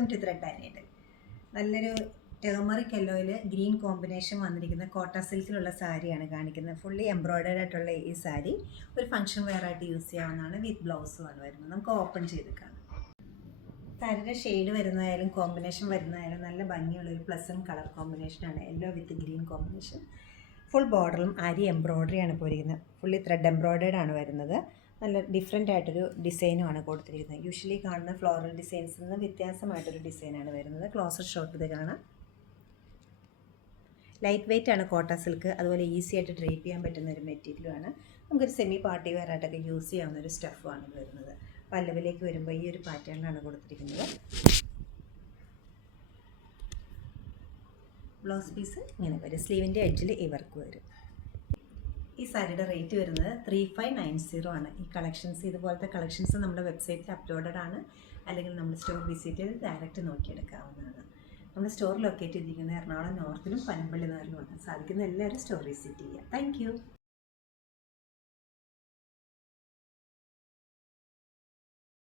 Welcome to thread and needle. നല്ലൊരു turmeric യെല്ലോയിൽ green combination വന്നിരിക്കുന്ന കോട്ട സിൽക്കിലുള്ള സാരിയാണ് കാണിക്കുന്നത്. ഫുള്ളി എംബ്രോയ്ഡേഡ് ആയിട്ടുള്ള ഈ സാരി ഒരു ഫംഗ്ഷൻ വെയർ ആയിട്ട് യൂസ് ചെയ്യാവുന്നതാണ്. വിത്ത് ബ്ലൗസുമാണ് വരുന്നത്. നമുക്ക് ഓപ്പൺ ചെയ്ത് കാണാം. സാരിയുടെ ഷെയ്ഡ് വരുന്നതായാലും കോമ്പിനേഷൻ വരുന്നതായാലും നല്ല ഭംഗിയുള്ളൊരു പ്ലസൻറ്റ് കളർ കോമ്പിനേഷനാണ്. Yellow with green combination. Full ബോർഡറും അരി എംബ്രോയ്ഡറിയാണ് പോയിരിക്കുന്നത്. ഫുള്ളി ത്രെഡ് എംബ്രോയ്ഡേഡ് ആണ് വരുന്നത്. നല്ല ഡിഫറെൻ്റ് ആയിട്ടൊരു ഡിസൈനുമാണ് കൊടുത്തിരിക്കുന്നത്. യൂഷ്വലി കാണുന്ന ഫ്ലോറൽ ഡിസൈൻസിൽ നിന്ന് വ്യത്യാസമായിട്ടൊരു ഡിസൈനാണ് വരുന്നത്. ക്ലോസർ ഷോട്ട് ഇത് കാണാം. ലൈറ്റ് വെയ്റ്റ് ആണ് കോട്ട സിൽക്ക്. അതുപോലെ ഈസി ആയിട്ട് ഡ്രേപ്പ് ചെയ്യാൻ പറ്റുന്ന ഒരു മെറ്റീരിയലുമാണ്. നമുക്കൊരു സെമി പാർട്ടി വെയർ ആയിട്ടൊക്കെ യൂസ് ചെയ്യാവുന്ന ഒരു സ്റ്റഫാണ് ഇത് വരുന്നത്. പല്ലവിലേക്ക് വരുമ്പോൾ ഈ ഒരു പാറ്റേണിലാണ് കൊടുത്തിരിക്കുന്നത്. ബ്ലൗസ് പീസ് ഇങ്ങനെ വരും. സ്ലീവിൻ്റെ എഡ്ജിൽ ഈ വർക്ക് വരും. ഈ സാരിയുടെ റേറ്റ് വരുന്നത് 3590 ആണ്. ഈ കളക്ഷൻസ്, ഇതുപോലത്തെ കളക്ഷൻസ് നമ്മുടെ വെബ്സൈറ്റിൽ അപ്ലോഡഡ് ആണ്. അല്ലെങ്കിൽ നമ്മൾ സ്റ്റോർ വിസിറ്റ് ചെയ്ത് ഡയറക്റ്റ് നോക്കിയെടുക്കാവുന്നതാണ്. നമ്മുടെ സ്റ്റോർ ലൊക്കേറ്റ് ചെയ്തിരിക്കുന്നത് എറണാകുളം നോർത്തിലും പനമ്പള്ളി നഗറിലുമാണ്. സാധിക്കുന്ന എല്ലാവരും സ്റ്റോർ വിസിറ്റ് ചെയ്യുക. താങ്ക്